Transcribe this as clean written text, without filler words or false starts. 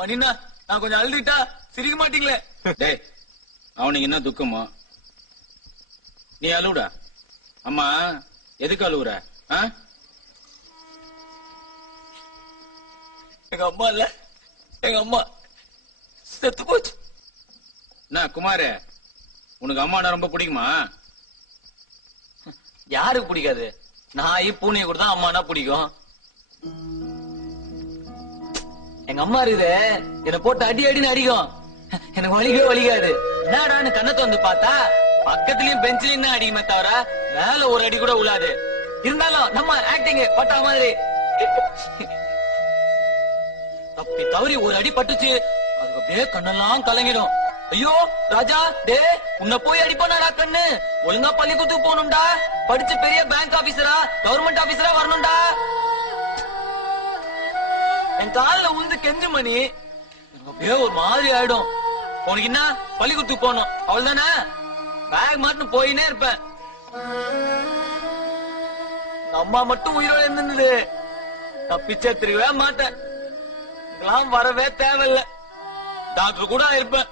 மணிண்ணா நான் கொஞ்சம் அழுதுட்டா சிரிக்க மாட்டீங்களே. டேய் அவனுக்கு என்ன துக்கமோ நீ அழுவுடா. அம்மா எதுக்கு அழுவுற? எங்க அம்மா இல்ல, எங்க அம்மா செத்து போச்சு. என்ன குமாரு உனக்கு அம்மானா ரொம்ப பிடிக்குமா? யாருக்கு பிடிக்காது? நாய் பூனையை கூட தான் அம்மானா பிடிக்கும். எங்க அம்மா இருக்குது என்ன போட்டு அடி அடின்னு அடிக்கும். எனக்கு வலிக்கவே வலிக்காது. என்னடான்னு கண்ணத்தை வந்து பார்த்தா பக்கத்துலயும் பெஞ்சிலையும் தான் அடிக்குமே தவிர மேல ஒரு அடி கூட உள்ளாது. இருந்தாலும் நம்ம ஆக்டிங் பட்டா மாதிரி தப்பி தவறி ஒரு அடி பட்டுச்சு. அதுக்கு அப்படியே கண்ணெல்லாம் கலங்கிடும். ஐயோ ராஜா டே உன்னை போய் அடிப்பானாடா கண்ணு. ஒழுங்கா பள்ளிக்கூடத்துக்கு போகணும்டா. படிச்சு பெரிய பேங்க் ஆபீசரா கவர்மெண்ட் ஆபீசரா வரணும்டா. என் காலில் உந்து கெஞ்சு மணி அப்படியே ஒரு மாதிரி ஆயிடும். உனக்கு என்ன பள்ளிக்கூடத்துக்கு போகணும் அவள் தானே பேக் மாட்டுன்னு போயினே இருப்பேன். அம்மா மட்டும் உயிரோட இருந்தது நான் பிச்சை திருவே மாட்டேன். இதெல்லாம் வரவே தேவையில்லை. டாக்டர் கூட இருப்பேன்.